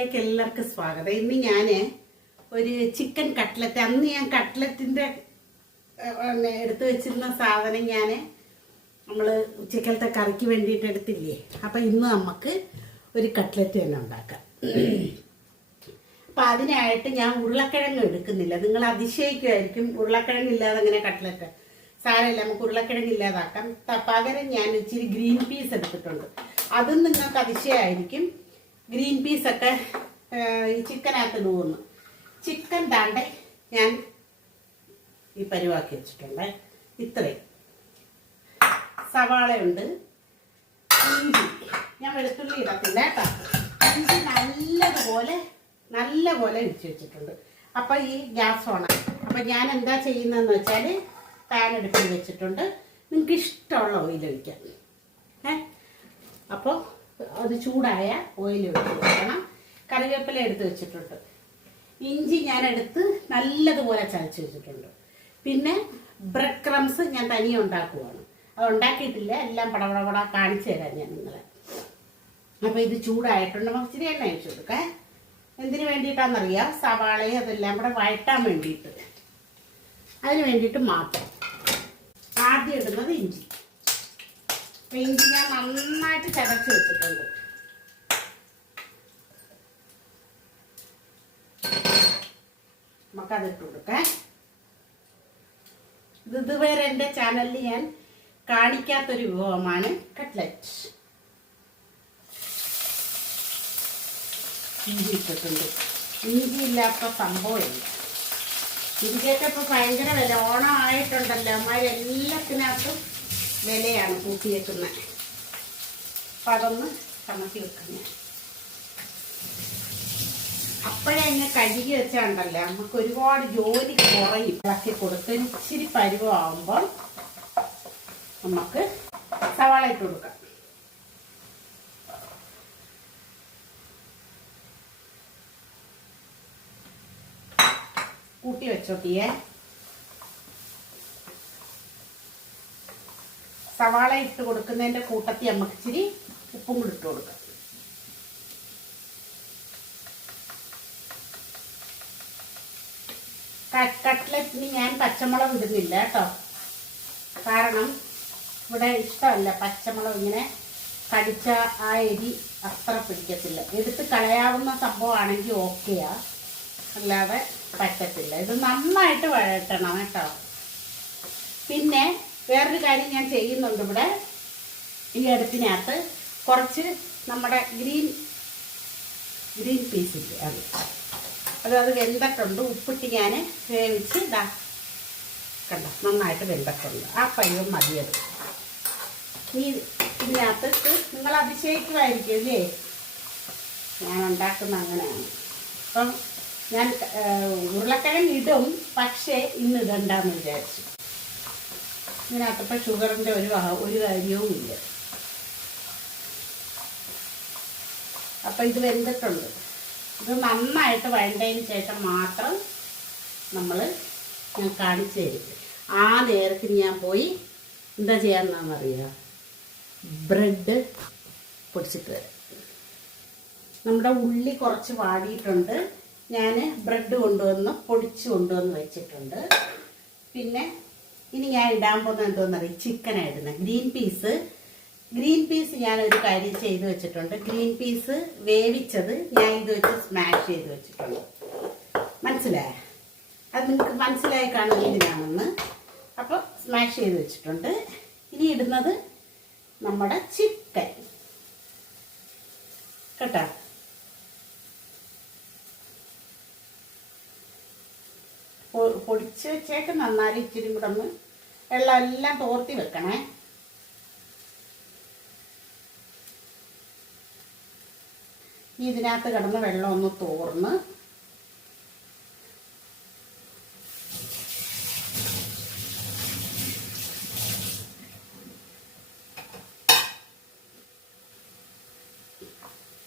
വീഡിയോയിലേക്ക് എല്ലാവർക്കും സ്വാഗതം. ഇന്ന് ഞാൻ ഒരു ചിക്കൻ കട്ട്ലറ്റ്, അന്ന് ഞാൻ കട്ട്ലറ്റിൻ്റെ എടുത്തു വെച്ചിരുന്ന സാധനം നമ്മൾ ഉച്ചക്കലത്തെ കറിക്ക് വേണ്ടിയിട്ട് എടുത്തില്ലേ. അപ്പം ഇന്ന് നമുക്ക് ഒരു കട്ട്ലറ്റ് തന്നെ ഉണ്ടാക്കാം. അപ്പം അതിനായിട്ട് ഞാൻ ഉരുളക്കിഴങ്ങ് എടുക്കുന്നില്ല. നിങ്ങൾ അതിശയിക്കുമായിരിക്കും, ഉരുളക്കിഴങ്ങ് ഇല്ലാതെ അങ്ങനെ കട്ട്ലറ്റ്. സാരമില്ല, നമുക്ക് ഉരുളക്കിഴങ്ങ് ഇല്ലാതാക്കാം. പകരം ഞാൻ ഇച്ചിരി ഗ്രീൻ പീസ് എടുത്തിട്ടുണ്ട്. അതും നിങ്ങൾക്ക് അതിശയമായിരിക്കും. ഗ്രീൻ പീസൊക്കെ ഈ ചിക്കനകത്ത് ഇടുന്നു. ചിക്കൻ താണ്ടെ ഞാൻ ഈ പരിവാക്കി വെച്ചിട്ടുണ്ട്. ഇത്രയും സവാളയുണ്ട്, ഇഞ്ചി. ഞാൻ വെളുത്തുള്ളി ഇടത്തില്ല കേട്ടോ. ഇഞ്ചി നല്ലപോലെ ഇടിച്ചു വെച്ചിട്ടുണ്ട്. അപ്പം ഈ ഗ്യാസ് ഓണാണ്. അപ്പം ഞാൻ എന്താ ചെയ്യുന്നതെന്ന് വെച്ചാൽ പാൻ എടുത്ത് വെച്ചിട്ടുണ്ട്. നിങ്ങൾക്ക് ഇഷ്ടമുള്ള ഓയിൽ ഒഴിക്കാം. അപ്പോൾ അത് ചൂടായ ഓയിൽ ഒഴിച്ച് കൊടുക്കണം. കറിവേപ്പില എടുത്ത് വെച്ചിട്ടുണ്ട്. ഇഞ്ചി ഞാൻ എടുത്ത് നല്ലതുപോലെ ചതച്ച് വെച്ചിട്ടുണ്ട്. പിന്നെ ബ്രെഡ് ക്രംസ് ഞാൻ തനിയെ ഉണ്ടാക്കുവാണ്. അത് ഉണ്ടാക്കിയിട്ടില്ല, എല്ലാം പടപടപട കാണിച്ചു തരാം ഞാൻ നിങ്ങളെ. അപ്പോൾ ഇത് ചൂടായിട്ടുണ്ട്. നമുക്ക് ഇച്ചിരി എണ്ണ ഒഴിച്ചു കൊടുക്കാം. എന്തിനു വേണ്ടിയിട്ടാണെന്നറിയാം, സവാളയും അതെല്ലാം കൂടെ വഴറ്റാൻ വേണ്ടിയിട്ട്. അതിന് വേണ്ടിയിട്ട് മാത്രം. ആദ്യം ഇടുന്നത് ഇഞ്ചി. ഇഞ്ചി ഞാൻ നന്നായിട്ട് ചതച്ച് വെച്ചിട്ടുണ്ട്. നമുക്കതിട്ട് കൊടുക്കാം. ഇതുവരെ എൻ്റെ ചാനലിൽ ഞാൻ കാണിക്കാത്തൊരു വിഭവമാണ് കട്ട്ലറ്റ്. ഇഞ്ചി ഇട്ടിട്ടുണ്ട്. ഇഞ്ചി ഇല്ലാത്ത സംഭവമില്ല. ഇഞ്ചിയൊക്കെ ഇപ്പോൾ ഭയങ്കര വില. ഓണം ആയിട്ടുണ്ടല്ലോ, അമ്മമാരെല്ലാത്തിനകത്തും വിലയാണ് കൂട്ടിയേക്കുന്നത്. അപ്പം അതൊന്ന് കണക്കി വെക്കുന്ന അപ്പോഴേ അങ്ങ് കഴുകി വെച്ചാണ്ടല്ലോ, നമുക്ക് ഒരുപാട് ജോലി കുറയും. ഇളക്കി കൊടുത്ത് ഇച്ചിരി പരുവമാകുമ്പോൾ നമുക്ക് സവാള ഇട്ട് കൊടുക്കാം. കൂട്ടി വെച്ചോട്ടിയേ. സവാള ഇട്ട് കൊടുക്കുന്നതിൻ്റെ കൂട്ടത്തിൽ നമുക്ക് ഇച്ചിരി ഉപ്പും കൂടി ഇട്ട് കൊടുക്കാം. കട്ട്ലറ്റിന് ഞാൻ പച്ചമുളക് ഇടുന്നില്ല കേട്ടോ. കാരണം ഇവിടെ ഇഷ്ടമല്ല പച്ചമുളക്. ഇങ്ങനെ കടിച്ച ആ എരി അത്ര പിടിക്കത്തില്ല. എടുത്ത് കളയാവുന്ന സംഭവമാണെങ്കിൽ ഓക്കെയാ, അല്ലാതെ പറ്റത്തില്ല. ഇത് നന്നായിട്ട് വഴറ്റണം കേട്ടോ. പിന്നെ വേറൊരു കാര്യം ഞാൻ ചെയ്യുന്നുണ്ട്. ഇവിടെ ഈ അടുപ്പിനകത്ത് കുറച്ച് നമ്മുടെ ഗ്രീൻ പീസ് ഇല്ല, അത് വെന്തിട്ടുണ്ട്. ഉപ്പിട്ട് ഞാൻ വേവിച്ച് ഇതാ കണ്ടോ, നന്നായിട്ട് വെന്തിട്ടുണ്ട്. ആ പരുവം മതിയത്. ഈ ഇതിനകത്ത് നിങ്ങൾ അതിശയിക്കുമായിരിക്കും അല്ലേ, ഞാൻ ഉണ്ടാക്കുന്ന അങ്ങനെയാണ്. അപ്പം ഞാൻ ഉരുളക്കിഴങ്ങ് ഇടും, പക്ഷേ ഇന്ന് ഇടണ്ടെന്ന് വിചാരിച്ചു. ഇതിനകത്തിപ്പോൾ ഷുഗറിൻ്റെ ഒരു കാര്യവും ഇല്ല. അപ്പം ഇത് വെന്തിട്ടുണ്ട്. ഇത് നന്നായിട്ട് വഴണ്ടതിന് ശേഷം മാത്രം ഞാൻ കാണിച്ചു തരും. ആ നേരത്തിന് ഞാൻ പോയി എന്താ ചെയ്യാമെന്നറിയാം, ബ്രെഡ് പൊടിച്ചിട്ട് വരാം. നമ്മുടെ ഉള്ളി കുറച്ച് വാടിയിട്ടുണ്ട്. ഞാൻ ബ്രെഡ് പൊടിച്ച് കൊണ്ടുവന്ന് വെച്ചിട്ടുണ്ട്. പിന്നെ ഇനി ഞാൻ ഇടാൻ പോകുന്നത് എന്തോന്നറിയാം, ചിക്കനാണ് ഇടുന്നത്. ഗ്രീൻ പീസ് ഞാനൊരു കാര്യം ചെയ്ത് വെച്ചിട്ടുണ്ട്. ഗ്രീൻ പീസ് വേവിച്ചത് ഞാൻ ഇത് വെച്ച് സ്മാഷ് ചെയ്ത് വെച്ചിട്ടുണ്ട്. മനസ്സിലായോ? അത് നിങ്ങൾക്ക് മനസ്സിലായി കാണും ഇതിനാണെന്ന്. അപ്പോൾ സ്മാഷ് ചെയ്ത് വെച്ചിട്ടുണ്ട്. ഇനി ഇടുന്നത് നമ്മുടെ ചിക്കൻ കേട്ടോ. പൊടിച്ച് വെച്ചേക്ക് നന്നായി ഇച്ചിരി കൂടെ ഒന്ന് വെള്ളം എല്ലാം തോർത്തി വെക്കണേ. ഇതിനകത്ത് കിടന്ന് വെള്ളം ഒന്ന് തോർന്ന്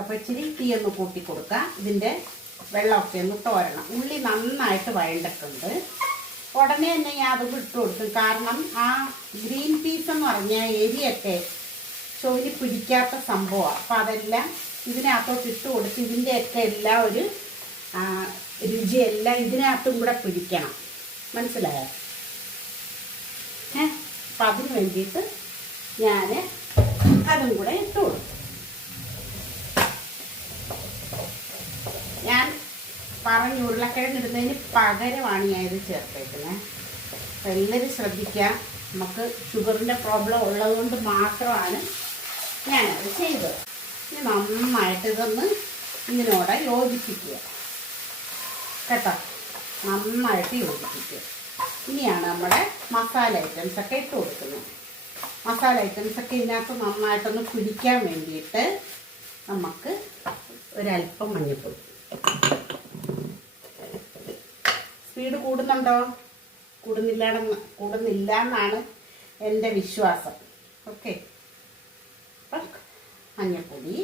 അപ്പോൾ ഇച്ചിരി തീ ഒന്ന് കൂട്ടി കൊടുക്കാം. ഇതിൻ്റെ വെള്ളമൊക്കെ ഒന്ന് തോരണം. ഉള്ളി നന്നായിട്ട് വഴണ്ടിട്ടുണ്ട്. ഉടനെ തന്നെ ഞാൻ അത് വിട്ടു കൊടുക്കും. കാരണം ആ ഗ്രീൻ പീസ് എന്ന് പറഞ്ഞാൽ എരിയൊക്കെ ചോരി പിടിക്കാത്ത സംഭവമാണ്. അപ്പം അതെല്ലാം ഇതിനകത്തോട്ട് ഇട്ട് കൊടുത്ത് ഇതിൻ്റെയൊക്കെ എല്ലാം ഒരു രുചിയെല്ലാം ഇതിനകത്തും കൂടെ പിടിക്കണം. മനസ്സിലായോ? അപ്പം അതിന് വേണ്ടിയിട്ട് ഞാൻ അതും കൂടെ ഇട്ട് കൊടുക്കും. ഞാൻ പറഞ്ഞ ഉരുളക്കിഴങ്ങ് ഇടുന്നതിന് പകരമാണ് ഞാൻ ഇത് ചേർത്തേക്കുന്നത്. അപ്പം എല്ലാവരും ശ്രദ്ധിക്കുക. നമുക്ക് ഷുഗറിൻ്റെ പ്രോബ്ലം ഉള്ളതുകൊണ്ട് മാത്രമാണ് ഞാനത് ചെയ്തത്. ഇനി നന്നായിട്ട് ഇതൊന്ന് ഇതിനോട് യോജിപ്പിക്കുക കേട്ടോ. നന്നായിട്ട് യോജിപ്പിക്കുക. ഇനിയാണ് നമ്മുടെ മസാല ഐറ്റംസൊക്കെ ഇട്ട് കൊടുക്കുന്നത്. മസാല ഐറ്റംസൊക്കെ ഇതിനകത്ത് നന്നായിട്ടൊന്ന് പിടിക്കാൻ വേണ്ടിയിട്ട് നമുക്ക് ഒരല്പം മഞ്ഞൾപ്പൊടി. സ്പീഡ് കൂടുന്നുണ്ടോ? കൂടുന്നില്ല എന്നാണ് എൻ്റെ വിശ്വാസം. ഓക്കെ. അപ്പം മഞ്ഞൾപ്പൊടി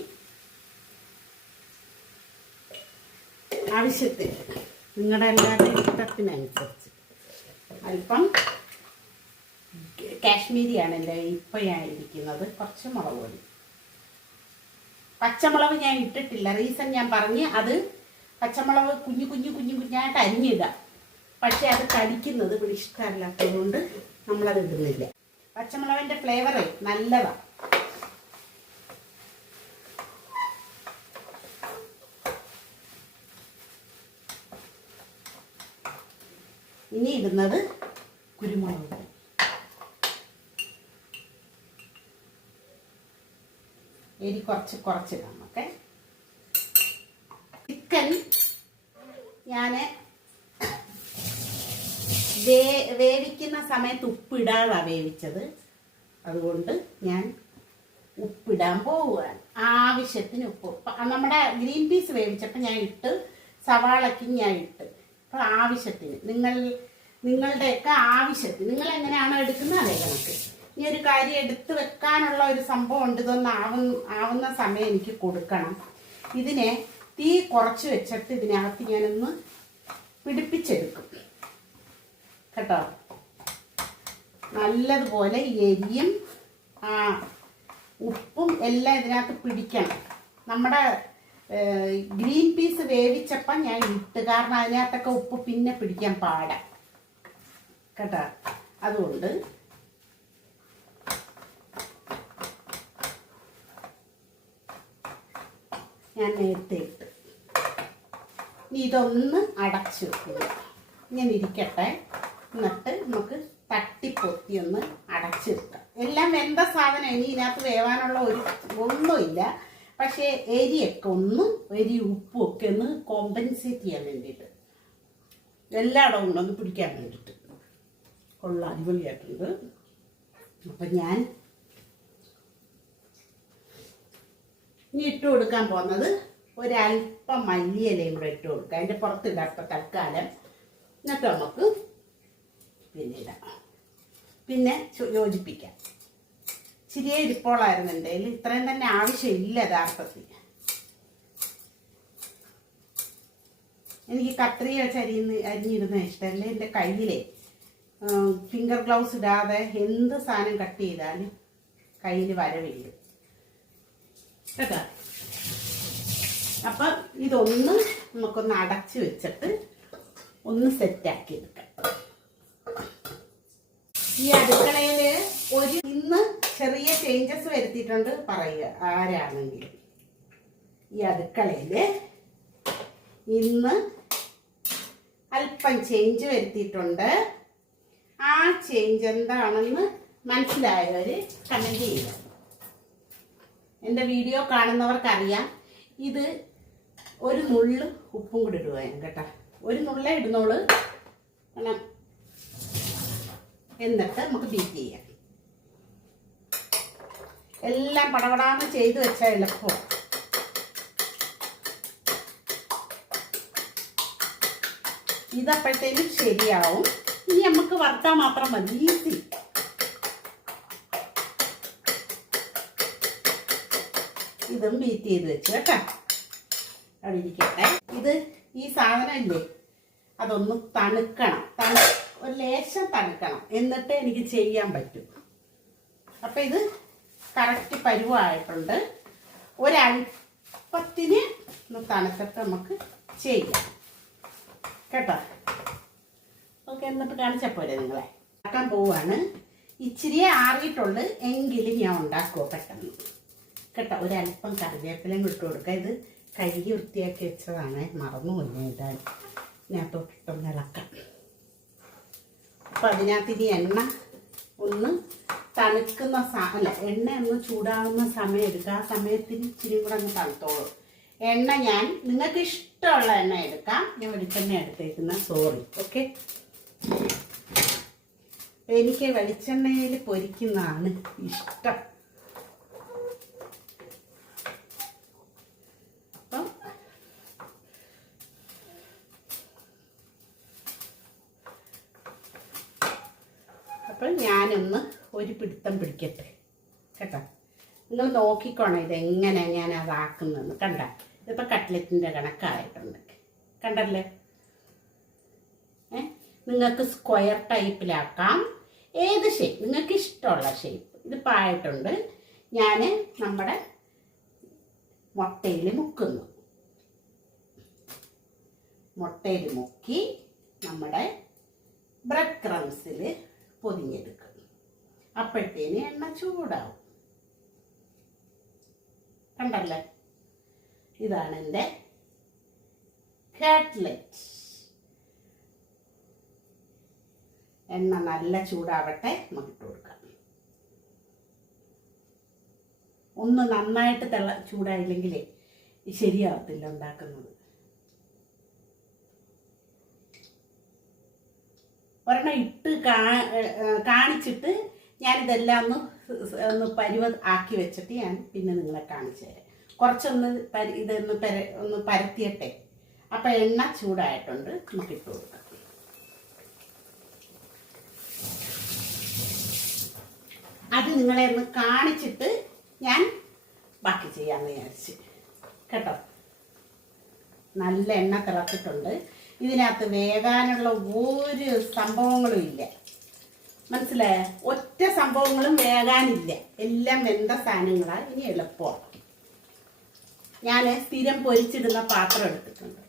ആവശ്യത്തിന്, നിങ്ങളുടെ എല്ലാവരുടെയും ഇഷ്ടത്തിനനുസരിച്ച്. അല്പം കാശ്മീരിയാണ് എൻ്റെ ഇപ്പം ഞാൻ ഇരിക്കുന്നത്. കുറച്ച് മുളക് പൊടി. പച്ചമുളക് ഞാൻ ഇട്ടിട്ടില്ല. റീസൺ ഞാൻ പറഞ്ഞ്, അത് പച്ചമുളക് കുഞ്ഞായിട്ട് അരിഞ്ഞിടാം. പക്ഷെ അത് കടിക്കുന്നത് ഇവിടെ ഇഷ്ടമല്ലാത്തതുകൊണ്ട് നമ്മളത് ഇടുന്നില്ല. പച്ചമുളകിൻ്റെ ഫ്ലേവറേ നല്ലതാണ്. ഇനി ഇടുന്നത് കുരുമുളക് പൊടി. എരി കുറച്ചിടാം. ഓക്കെ. ചിക്കൻ ഞാൻ വേവിക്കുന്ന സമയത്ത് ഉപ്പിടാതാണ് വേവിച്ചത്. അതുകൊണ്ട് ഞാൻ ഉപ്പിടാൻ പോവുകയാണ്. ആവശ്യത്തിന് ഉപ്പ്. നമ്മുടെ ഗ്രീൻ പീസ് വേവിച്ചപ്പോൾ ഞാൻ ഇട്ട്, സവാളയ്ക്ക് ഞാൻ ഇട്ട്. അപ്പോൾ ആവശ്യത്തിന്, നിങ്ങളുടെയൊക്കെ ആവശ്യത്തിന്, നിങ്ങൾ എങ്ങനെയാണോ എടുക്കുന്നത് അതേ കണക്ക്. ഈ ഒരു കാര്യം എടുത്ത് വെക്കാനുള്ള ഒരു സംഭവം ഉണ്ട്. ഇതൊന്ന് ആവുന്ന സമയം എനിക്ക് കൊടുക്കണം. ഇതിനെ തീ കുറച്ച് വെച്ചിട്ട് ഇതിനകത്ത് ഞാനൊന്ന് പിടിപ്പിച്ചെടുക്കും കേട്ടോ. നല്ലതുപോലെ എരിയും ഉപ്പും എല്ലാം ഇതിനകത്ത് പിടിക്കണം. നമ്മുടെ ഗ്രീൻ പീസ് വേവിച്ചപ്പം ഞാൻ ഇട്ട്, കാരണം അതിനകത്തൊക്കെ ഉപ്പ് പിന്നെ പിടിക്കാൻ പാടാം കേട്ടോ. അതുകൊണ്ട് ഞാൻ നേരത്തെ ഇട്ട്. ഇനി ഇതൊന്ന് അടച്ചു വെക്കുക. ഇങ്ങനെ ഇരിക്കട്ടെ. എന്നിട്ട് നമുക്ക് തട്ടിപ്പൊത്തി ഒന്ന് അടച്ചു വെക്കാം. എല്ലാം വെന്ത സാധനം. ഇനി ഇതിനകത്ത് വേവാനുള്ള ഒന്നുമില്ല. പക്ഷേ എരിയൊക്കെ എരി ഉപ്പും ഒക്കെ ഒന്ന് കോമ്പൻസേറ്റ് ചെയ്യാൻ വേണ്ടിയിട്ട്, എല്ലായിടവും കൊണ്ടൊന്ന് പിടിക്കാൻ വേണ്ടിയിട്ട്. കൊള്ളാം, അടിപൊളിയായിട്ടുണ്ട്. അപ്പം ഞാൻ ഇനി ഇട്ട് കൊടുക്കാൻ പോകുന്നത് ഒരല്പം മല്ലിയിലയും കൂടെ ഇട്ട് കൊടുക്കുക. അതിൻ്റെ പുറത്തിടാം ഇപ്പം തൽക്കാലം. എന്നിട്ട് നമുക്ക് പിന്നെ ഇടാം. പിന്നെ യോജിപ്പിക്കാം. ചിരിയെ ഇരിപ്പോളായിരുന്നു എൻ്റെ കയ്യിൽ. ഇത്രയും തന്നെ ആവശ്യമില്ല യഥാർത്ഥത്തിൽ. എനിക്ക് കത്രിക വെച്ച് അരിഞ്ഞിരുന്ന ഇഷ്ടമല്ലേ. എൻ്റെ കയ്യിലെ ഫിംഗർ ഗ്ലൗസ് ഇടാതെ എന്ത് സാധനം കട്ട് ചെയ്താലും കയ്യിൽ വരവില്ല കേട്ടോ. അപ്പം ഇതൊന്ന് നമുക്കൊന്ന് അടച്ചു വെച്ചിട്ട് ഒന്ന് സെറ്റാക്കി എടുക്കാം. ഈ അടുക്കളയിൽ ഇന്ന് ചെറിയ ചേഞ്ചസ് വരുത്തിയിട്ടുണ്ട് പറയുക ആരാണെങ്കിലും. ഈ അടുക്കളയിൽ ഇന്ന് അല്പം ചേഞ്ച് വരുത്തിയിട്ടുണ്ട്. ആ ചേഞ്ച് എന്താണെന്ന് മനസ്സിലായവർ കമൻറ്റ് ചെയ്യുക. എൻ്റെ വീഡിയോ കാണുന്നവർക്കറിയാം. ഇത് ഒരു നുള്ള് ഉപ്പും കൂടി ഇടുക ഞാൻ കേട്ടോ. ഒരു നുള്ളേ ഇടുന്നോളൂ. എന്നിട്ട് നമുക്ക് ബീറ്റ് ചെയ്യാം. എല്ലാം പടപടാന്ന് ചെയ്ത് വെച്ചാൽ എളുപ്പം. ഇതപ്പോഴത്തേനും ശരിയാവും. ഇനി നമുക്ക് വറുത്താൽ മാത്രം മതി. ഈസി. ഇതും ബീറ്റ് ചെയ്ത് വെച്ചു കേട്ടോ. അവിടെ ഇരിക്കട്ടെ. ഈ സാധനം ഇല്ലേ, അതൊന്ന് തണുക്കണം. ഒരു ലേശം തണുക്കണം. എന്നിട്ട് എനിക്ക് ചെയ്യാൻ പറ്റും. അപ്പം ഇത് കറക്റ്റ് പരുവമായിട്ടുണ്ട്. എളുപ്പത്തിന് ഒന്ന് തണുത്തിട്ട് നമുക്ക് ചെയ്യാം കേട്ടോ. ഓക്കെ, എന്നിട്ട് കാണിച്ചാൽ പോരെ നിങ്ങളെ. ഉണ്ടാക്കാൻ പോവാണ്. ഇച്ചിരി ആറിയിട്ടുള്ളു എങ്കിലും ഞാൻ ഉണ്ടാക്കുമോ പെട്ടെന്ന് കേട്ടോ. ഒരല്പം കറിവേപ്പിലയും ഇട്ട് കൊടുക്കുക. ഇത് കഴുകി വൃത്തിയാക്കി വെച്ചതാണ്, മറന്നു പോയി ഇടാൻ. ഇതിനകത്തോട്ടിട്ടൊന്ന് ഇളക്കാം. അപ്പം അതിനകത്ത് ഇനി എണ്ണ ഒന്ന് തണുക്കുന്ന എണ്ണ ഒന്ന് ചൂടാവുന്ന സമയം എടുക്കുക. ആ സമയത്തിന് ഇച്ചിരി കൂടെ ഒന്ന് തണുത്തോളും. എണ്ണ ഞാൻ നിങ്ങൾക്ക് ഇഷ്ടമുള്ള എണ്ണ എടുക്കാം. ഞാൻ വെളിച്ചെണ്ണ എടുത്തേക്കുന്ന സോറി. ഓക്കെ, എനിക്ക് വെളിച്ചെണ്ണയിൽ പൊരിക്കുന്നതാണ് ഇഷ്ടം. അപ്പം ഞാനൊന്ന് ഒരു പിടുത്തം പിടിക്കട്ടെ കേട്ടോ. നിങ്ങൾ നോക്കിക്കോണം ഇതെങ്ങനെ ഞാൻ അതാക്കുന്നതെന്ന്. കണ്ട, ഇതിപ്പോൾ കട്ട്ലറ്റിൻ്റെ കണക്കായിട്ടുണ്ട്. കണ്ടല്ലേ? നിങ്ങൾക്ക് സ്ക്വയർ ടൈപ്പിലാക്കാം, ഏത് ഷേപ്പ് നിങ്ങൾക്ക് ഇഷ്ടമുള്ള ഷേപ്പ്. ഇതിപ്പോൾ ആയിട്ടുണ്ട്. ഞാൻ നമ്മുടെ മുട്ടയിൽ മുക്കുന്നു. മുട്ടയിൽ മുക്കി നമ്മുടെ ബ്രെഡ് ക്രംസിൽ പൊതിഞ്ഞെടുക്കും. അപ്പോഴത്തേന് എണ്ണ ചൂടാവും. കണ്ടല്ലേ? ഇതാണ് എൻ്റെ കട്ട്ലറ്റ്. എണ്ണ നല്ല ചൂടാവട്ടെ, നമുക്ക് ഇട്ട് കൊടുക്കാം. ഒന്ന് നന്നായിട്ട് ചൂടായില്ലെങ്കിലേ ശരിയാവത്തില്ല ഉണ്ടാക്കുന്നത്. ഒരെണ്ണം ഇട്ട് കാണിച്ചിട്ട് ഞാനിതെല്ലാം ഒന്ന് പരുവ ആക്കി വെച്ചിട്ട് ഞാൻ പിന്നെ നിങ്ങളെ കാണിച്ചു തരാം. കുറച്ചൊന്ന് ഒന്ന് പരത്തിയട്ടെ. അപ്പം എണ്ണ ചൂടായിട്ടുണ്ട്, നമുക്ക് ഇട്ട് കൊടുക്കാം. അത് നിങ്ങളെ ഒന്ന് കാണിച്ചിട്ട് ഞാൻ ബാക്കി ചെയ്യാമെന്ന് വിചാരിച്ച് കേട്ടോ. നല്ല എണ്ണ തിളച്ചിട്ടുണ്ട്. ഇതിനകത്ത് വേകാനുള്ള ഒരു സംഭവങ്ങളും ഇല്ല. മനസ്സിലായ? ഒറ്റ സംഭവങ്ങളും വേകാനില്ല. എല്ലാം വെന്ത സാധനങ്ങളാണ്. ഇനി എളുപ്പമാണ്. ഞാൻ സ്ഥിരം പൊരിച്ചിടുന്ന പാത്രം എടുത്തിട്ടുണ്ട്.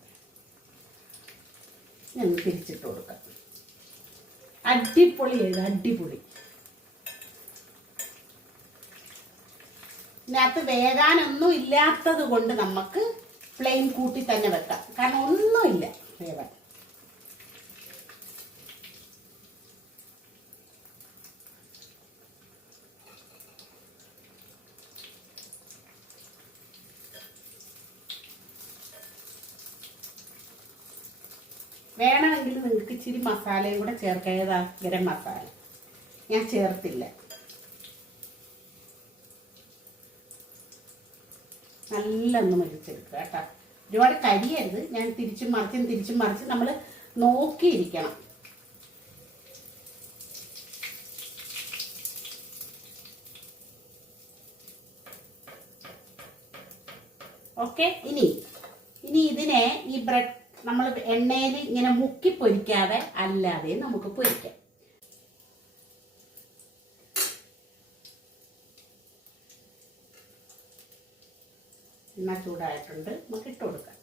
ഞാൻ തിരിച്ചിട്ട് കൊടുക്കാം. അടിപൊളി അടിപൊളി. ഇതിനകത്ത് വേകാനൊന്നും ഇല്ലാത്തത് കൊണ്ട് നമുക്ക് പ്ലെയിൻ കൂട്ടി തന്നെ വെക്കാം. കാരണം ഒന്നുമില്ല വേവാൻ. വേണമെങ്കിൽ നിങ്ങൾക്ക് ഇച്ചിരി മസാലയും കൂടെ ചേർക്കാം. ഏതാ? ഗരം മസാല. ഞാൻ ചേർത്തില്ല. നല്ല ഒന്ന് മരിച്ചെടുക്കുക കേട്ടോ. ഒരുപാട് കരിയരുത്. ഞാൻ തിരിച്ചും മറിച്ച് നമ്മൾ നോക്കിയിരിക്കണം. ഓക്കെ, ഇനി ഇതിനെ ഈ ബ്രെഡ് നമ്മൾ എണ്ണയിൽ ഇങ്ങനെ മുക്കി പൊരിക്കാതെ അല്ലാതെ നമുക്ക് പൊരിക്കാം. എണ്ണ ചൂടായിട്ടുണ്ട്, നമുക്ക് ഇട്ട് കൊടുക്കാം.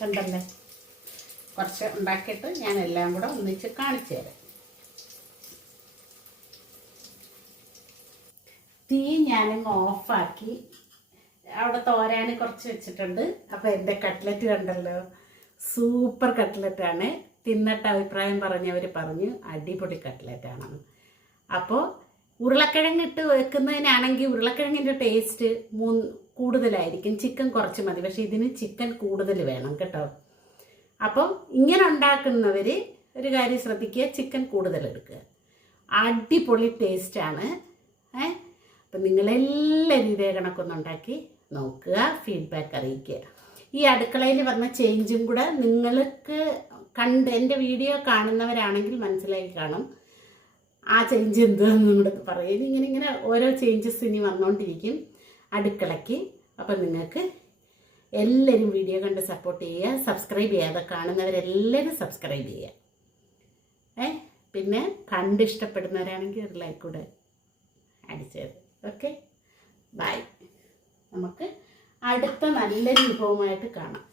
കണ്ടല്ലേ? കുറച്ച് ഉണ്ടാക്കിയിട്ട് ഞാൻ എല്ലാം കൂടെ ഒന്നിച്ച് കാണിച്ചു തരാം. തീ ഞാനങ്ങ് ഓഫാക്കി അവിടെ തോരാൻ കുറച്ച് വെച്ചിട്ടുണ്ട്. അപ്പോൾ എൻ്റെ കട്ട്ലറ്റ് കണ്ടല്ലോ, സൂപ്പർ കട്ട്ലറ്റാണ്. തിന്നിട്ട് അഭിപ്രായം പറഞ്ഞവർ പറഞ്ഞു അടിപൊളി കട്ട്ലറ്റാണെന്ന്. അപ്പോൾ ഉരുളക്കിഴങ്ങിട്ട് വെക്കുന്നതിനാണെങ്കിൽ ഉരുളക്കിഴങ്ങിൻ്റെ ടേസ്റ്റ് കൂടുതലായിരിക്കും. ചിക്കൻ കുറച്ച് മതി, പക്ഷേ ഇതിന് ചിക്കൻ കൂടുതൽ വേണം കേട്ടോ. അപ്പം ഇങ്ങനെ ഉണ്ടാക്കുന്നവർ ഒരു കാര്യം ശ്രദ്ധിക്കുക, ചിക്കൻ കൂടുതൽ എടുക്കുക. അടിപൊളി ടേസ്റ്റാണ്. അപ്പം നിങ്ങളെല്ലാവരും ഇതേ കണക്കൊന്നുണ്ടാക്കി നോക്കുക, ഫീഡ്ബാക്ക് അറിയിക്കുക. ഈ അടുക്കളയിൽ വന്ന ചേഞ്ചും കൂടെ നിങ്ങൾക്ക് എൻ്റെ വീഡിയോ കാണുന്നവരാണെങ്കിൽ മനസ്സിലാക്കി കാണും. ആ ചേഞ്ച് എന്താണെന്നും കൂടെ പറയും. ഇങ്ങനെ ഓരോ ചേഞ്ചസ് ഇനി വന്നുകൊണ്ടിരിക്കും അടുക്കളയ്ക്ക്. അപ്പം നിങ്ങൾക്ക് എല്ലാവരും വീഡിയോ കണ്ട് സപ്പോർട്ട് ചെയ്യുക. സബ്സ്ക്രൈബ് ചെയ്യാതെ കാണുന്നവരെല്ലാവരും സബ്സ്ക്രൈബ് ചെയ്യുക. പിന്നെ കണ്ടിഷ്ടപ്പെടുന്നവരാണെങ്കിൽ ഒരു ലൈക്ക് കൂടെ അടിച്ചത്. Okay, bye. നമുക്ക് അടുത്ത നല്ലൊരു വിഭവമായിട്ട് കാണാം.